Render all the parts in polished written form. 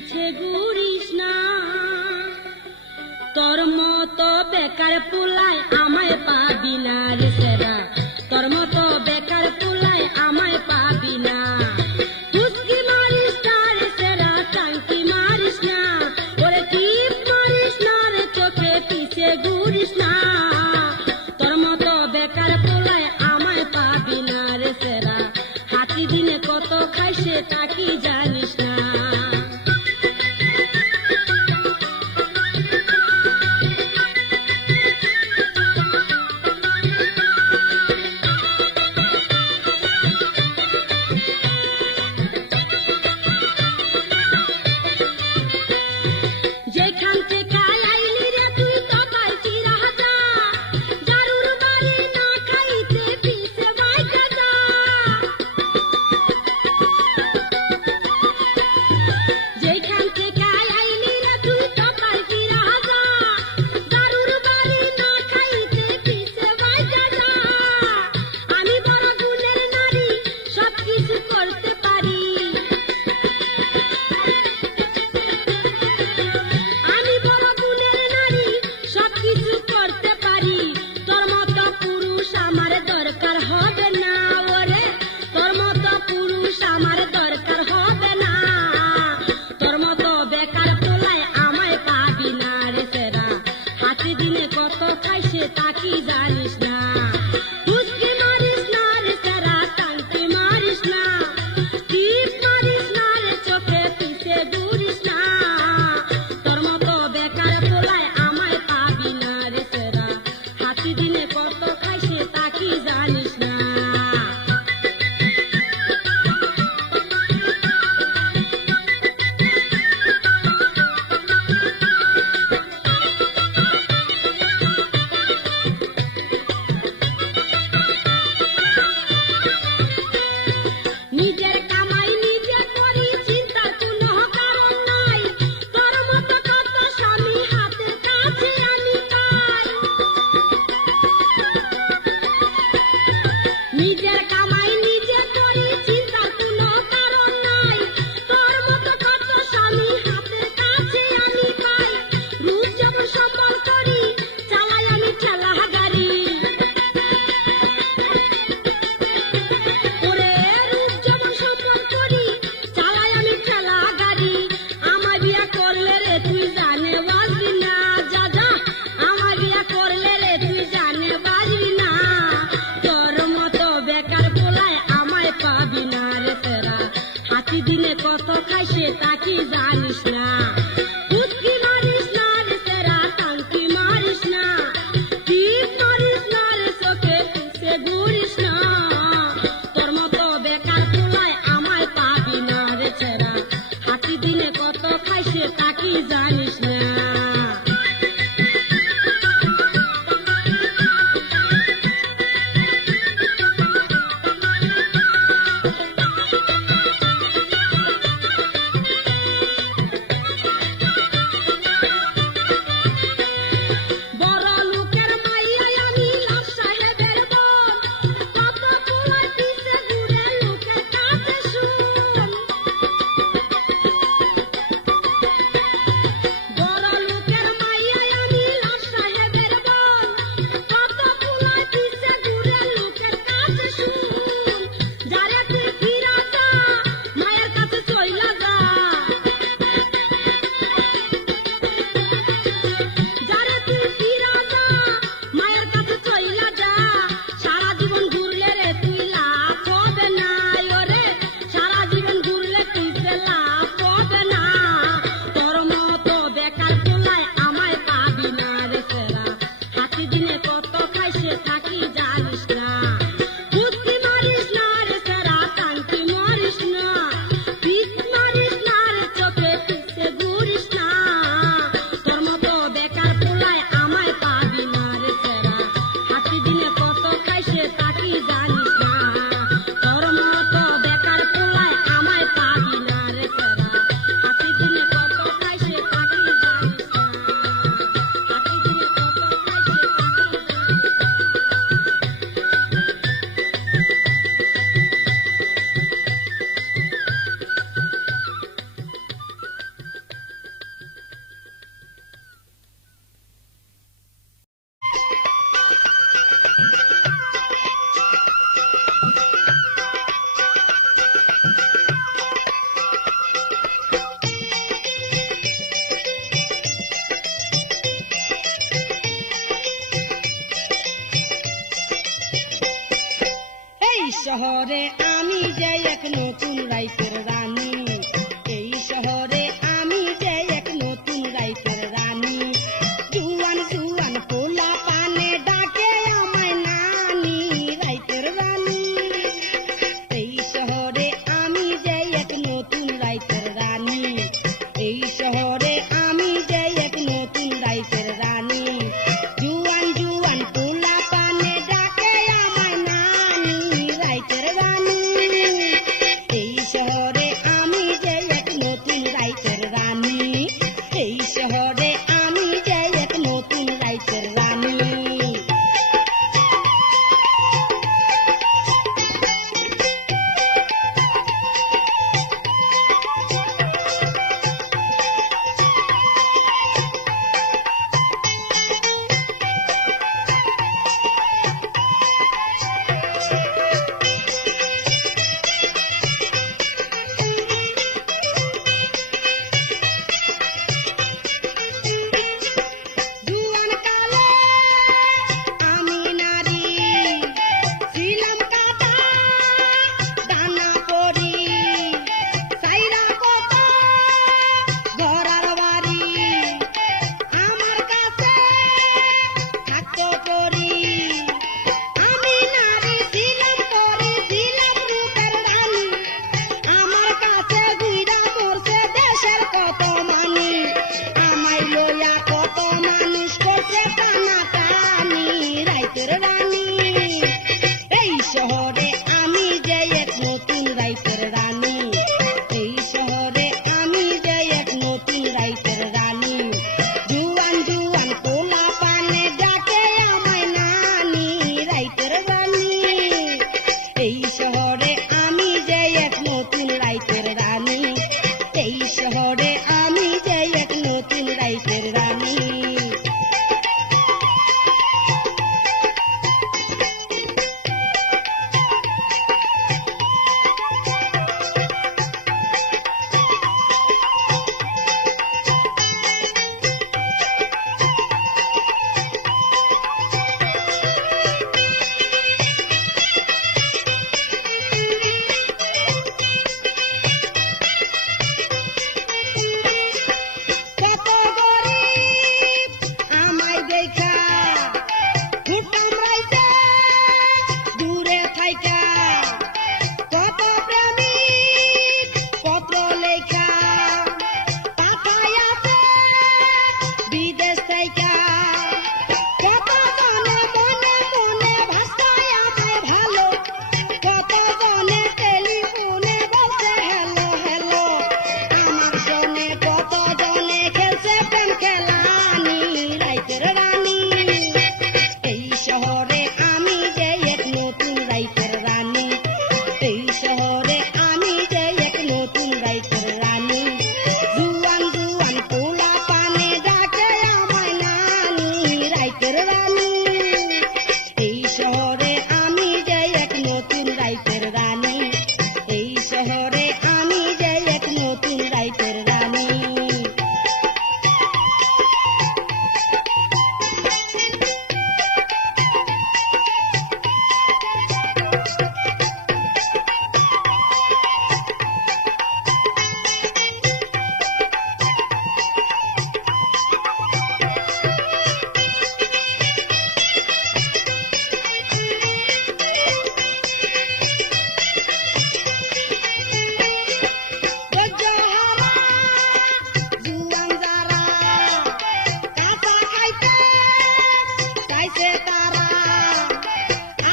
পিছে ঘুরিস না। তোর মতো বেকার পোলায় আমায় পাবি না রে সেরা, তোর মতো বেকার পোলায় আমায় পাবি না। হুসকি মারিস না রে সেরা, টাঙ্কি মারিস না, ওরে টিপ মারিস না রে, চোখে পিছে ঘুরিস না। তোর মতো বেকার পোলায় আমায় পাবি না রে সেরা, হাতি দিনে কত খাই সেটা কি জানিস না। যেখান থেকে আইলি রে তুই তবাই চিরা যা, জারুর বাড়ি না খাইতে পিছে বাইকা যা। যেখান থেকে আইলি রে তুই তবাই চিরা যা, জারুর বাড়ি না খাইতে পিছে বাইকা যা। আমি বড় গুণের নারী, সব কিছু করতে পারি। আমি বড় গুণের নারী, সব কিছু করতে পারি। তোর মতো পুরুষ আমার দরকার হবে না, ওরে তোর মতো পুরুষ আমার দরকার হবে না। তোর মতো বেকার পোলায় আমায় পাবি না রে সেরা, হাতি দিনে কত খাই সেটা কি জানিস না। হুসকি মারিস না রে সেরা, টাঙ্কি মারিস না, টিপ মারিস না রে, চোখে পিছে ঘুরিস না। তোর মতো বেকার পোলায় আমায় পাবি না রে সেরা, হাতি দিনে কত খাই সেটা কি জানিস না। নিজের কামাই নিজে করি, চিন্তার কোনো কারণ নাই। তোর মতো কত স্বামী হাতের কাছে আমি পাই। নিজের কামাই নিজে করি, চিন্তার কোনো কারণ নাই। তোর মতো কত স্বামী হাতের কাছে আমি পাই। রূপ যেমন সম্বল করি, চালাই আমি ঠেলা গাড়ি। ওরে রূপ যেমন সম্বল করি, চালাই আমি ঠেলা গাড়ি। আমায় বিয়া করলে রে তুই জানে বাজবি না, যা যা আমায় বিয়া করলে রে তুই জানে বাজবি না। তোর মতো বেকার পোলায় আমায় পাবি না রে সেরা, হাতি দিনে কত খাই সেটা কি জানিস না। হুসকি মারিস না রে সেরা, টাঙ্কি মারিস না, টিপ মারিস না রে, চোখে পিছে ঘুরিস না। তোর মতো বেকার পোলায় আমায় পাবি না রে সেরা, হাতি দিনে কত খাই সেটা কি জানিস না। বড় লোকের মাইয়ায় আমি লাট সাহেবের বোন, কত পোলায় পিছে ঘুরে লোকের কাছে শুন। শহরে আমি যে এক নতুন রাইতের রানী, এই শহরে আমি যে এক নতুন রাইতের রানী। জুয়ান জুয়ান পোলা পানে ডাকে আমায় নানি, রাইতের রানী। এই শহরে আমি যে এক নতুন রাইতের রানী, এই শহরে আমি যে এক নতুন রাইতের রানী। জুয়ান জুয়ান পোলা পানে ডাকে আমায় নানি, রাইতের রানী। এই শহরে আমি যে এক নতুন রাইতের রানী, এই শহরে আমি যে এক নতুন রাইতের রানী। জুয়ান কালে আমি নারী, ছিলাম কাটা দানা করি, সাইরা কত ঘরার বাড়ি, আমার কাছে থাকতো করি। আমি নারী ছিলাম করি, ছিলাম রূপের রানী, আমার কাছে ঘুইরা মরছে দেশের কত মানি। আমায় লইয়া কত মানুষ করছে টানা টানি, রাইতের রানী। এই শহরে আমি যে এক নতুন রাইতের রানী, এই শহরে আমি যে এক নতুন রাইতের রানী। জুয়ান জুয়ান পোলা পানে ডাকে আমায় নানি, রাইতের রানী। এই শহরে আমি যে এক নতুন রাইতের রানী, এই শহরে আমি যে এক নতুন রাইতের রানী। কত গরিব আমায় দেখা ঘুরতাম রাইতে দূরে থাইকা, কত প্রেমিক পত্র লেখা পাঠাইয়াছে বিদেশ থাইকা। কত জনে মনে মনে ভাষায় আমায় ভালো, কত জনে টেলিফোনে বলছে হ্যালো হ্যালো। আমার সনে কত জনে খেলছে প্রেম খেলানি, রাইতের রানী। এই শহরে আমি যে এক নতুন রাইতের রানী, এই শহরে আমি যে এক নতুন রাইতের রানী। জুয়ান জুয়ান পোলা পানে ডাকে আমায় নানি, রাইতের রানী। এই শহরে আমি যে এক নতুন রাইতের রানী, এই শহরে আমি যে এক নতুন রাইতের রানী। ধৈর্যহারা জুয়ান যারা কাঁচা খাইতে চাইছে তারা,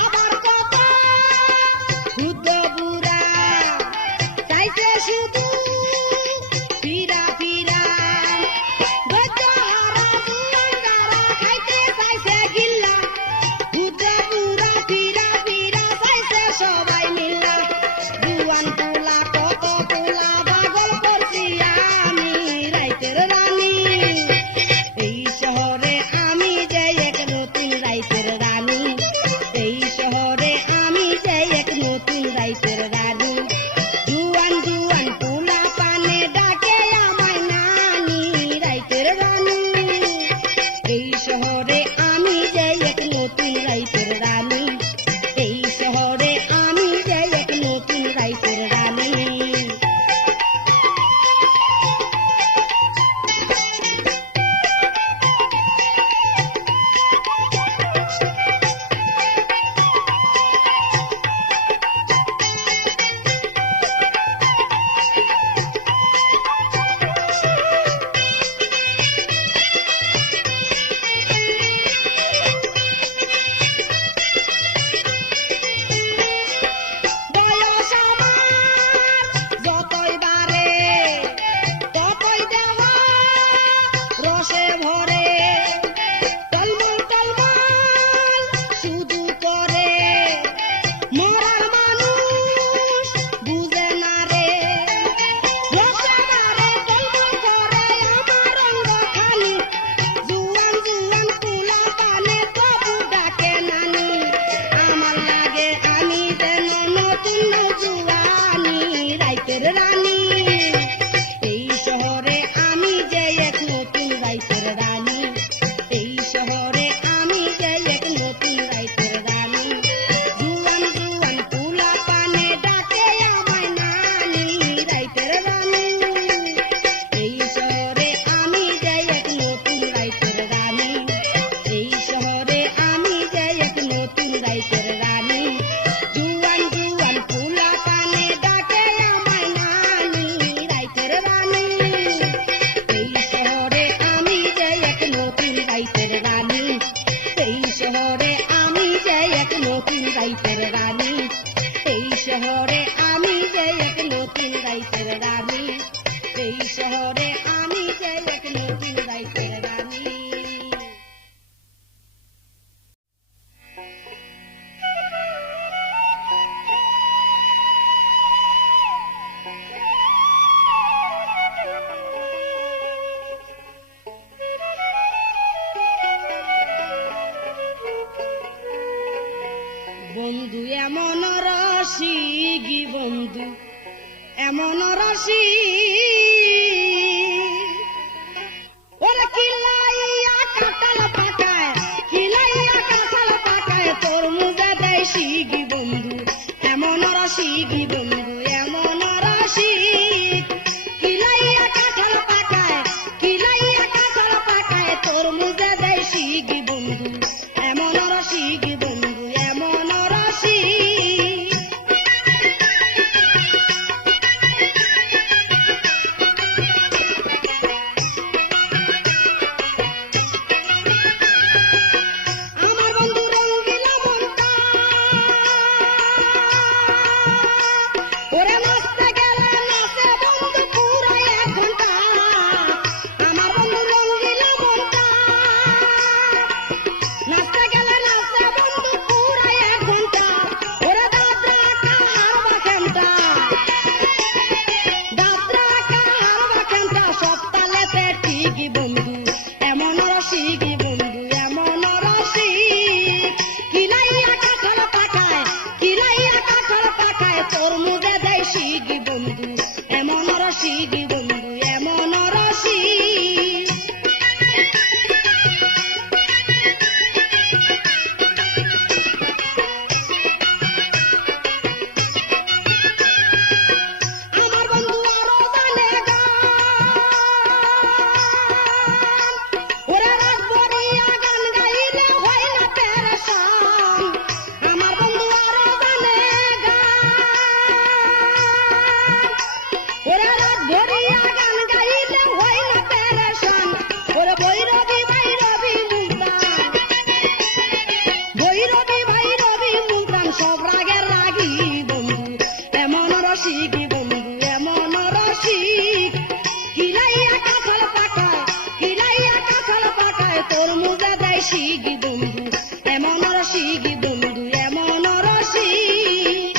আবার কত ক্ষুদ্র বুড়া চাইছে শুধু ফিরা ফিরা। ধৈর্যহারা জুয়ান যারা খাইতে চাইছে গিল্লা, ক্ষুদ্র বুড়া ফিরা ফিরা চাইছে সবাই মিল্লা। জুয়ান পোলা কত পোলা পাগল করছি আমি, রাইতের রানী। এই শহরে আমি যে এক নতুন রাইতের রানী, এই শহরে আমি যে এক নতুন রাইতের রানী। জুয়ান জুয়ান পোলা দায়িত্বের রানী, এই শহরে আমি যে এক নতুন দায়িত্বের রানী। বন্ধু এমন রসিকি, বন্ধু এমন রসিক, ওরে কিলাইয়া কাঁঠাল পাকায়, কিলাইয়া কাঁঠাল পাকায়, তরমুজে দেয় শিগি। বন্ধু এমন রসিকি, বন্ধু এমন রসিক, কিলাইয়া কাঁঠাল পাকায়, কিলাইয়া কাঁঠাল পাকায়, তরমুজে দেয় শিগি। বন্ধু এমন রসিকি, বন্ধু এমন রসিক। আমার বন্ধু রঙ্গিলা মনটা, ওরে নাচতে গেলে নাচে বন্ধু পুরা 1 ঘন্টা। আমার বন্ধু রঙ্গিলা মনটা, নাচতে গেলে নাচে বন্ধু পুরা 1 ঘন্টা। ওরে দাদরা কাহারবা কেমটা, দাদরা কাহারবা কেমটা, সব তালেতে ঠিকই। বন্ধু এমন রসিকি, বন্ধু এমন রসিক, কিলাইয়া কাঁঠাল পাকায়, কিলাইয়া কাঁঠাল পাকায়, তরমুজে দেয় শিগি। বন্ধু এমন রসিকি, বন্ধু এমন রসিক। আমার বন্ধু আরো জানে গান, ওরে রাত ভরিয়া গান গাইলে হয় না পেরেশান। আমার বন্ধু আরো জানে গান, ওরে রাত ভরিয়া গান গাইলে হয় না পেরেশান। ওরে ভৈরবী ভৈরবী মুলতান, ভৈরবী ভৈরবী মুলতান, সব রাগের রাগী। বন্ধু এমন রসিকি, বন্ধু এমন রসিক, কিলাইয়া কাঁঠাল পাকায়, কিলাইয়া কাঁঠাল পাকায়, তরমুজে দেয় শিগি। বন্ধু এমন রসিকি, বন্ধু এমন রসিক।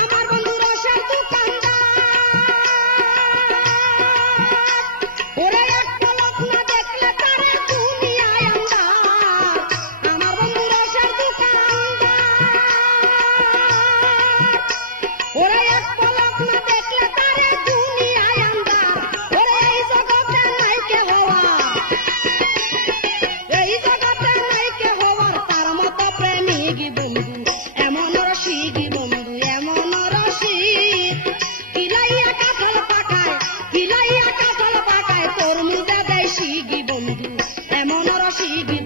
আমার বন্ধু রসের দোকানদার, ওরে এক পলক না দেখলে তারে দুনিয়ায় আন্ধার। আমার বন্ধু রসের দোকানদার, ওরে এক পলক না দেখলে তারে দুনিয়ায় আন্ধার। ওরে এই জগতে নাই কে হওয়ার, এই জগতে নাই কে হওয়ার, তার মতো প্রেমিক। বন্ধু এমন রসিকি, বন্ধু এমন রসিক, কিলাইয়া কাঁঠাল পাকায়, কিলাইয়া কাঁঠাল পাকায়, তরমুজে দেয় শিগি। বন্ধু এমন রসিকি,